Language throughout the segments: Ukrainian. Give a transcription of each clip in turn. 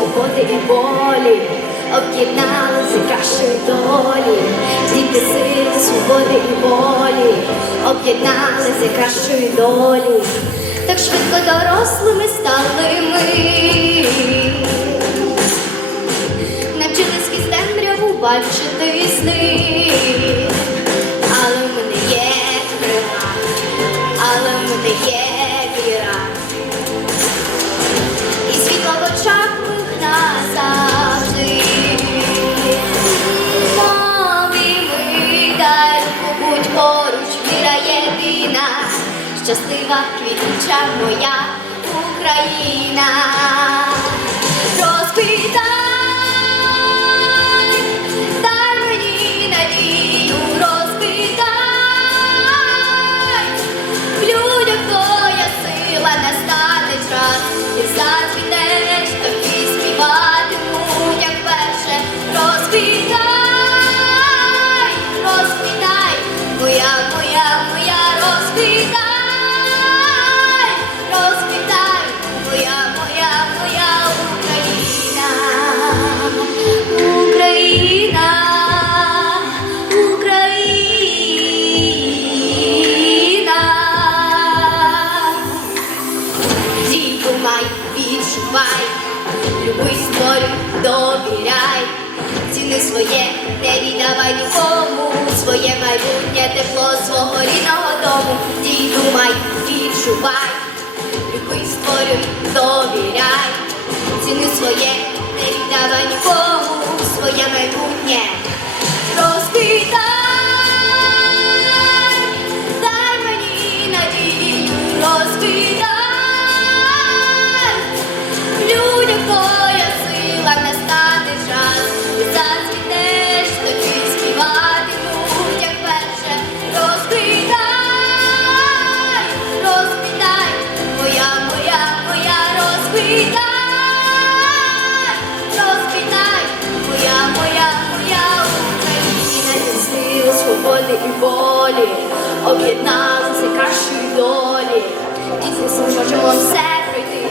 свободи і волі, об'єдналися кращої долі, діти сили, свободи і волі, об'єдналися кращої долі, так швидко дорослими стали ми. Навчились крізь темряву бачити сни, але в мене є крила, але в мене є щаслива квітуча моя Дійкувай, відчувай, любий створюй, довіряй, ціни своє, не віддавай нікому, своє майбутнє тепло свого рідного дому. Дій, думай, відчувай, любий створюй, довіряй, ціни своє, не віддавай нікому, своє майбутнє. Об'єдналися кращої долі, дійсно можемо все пройти,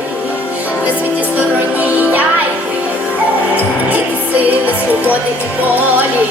на світі стороні я й ти. Діти сили, свободи і волі,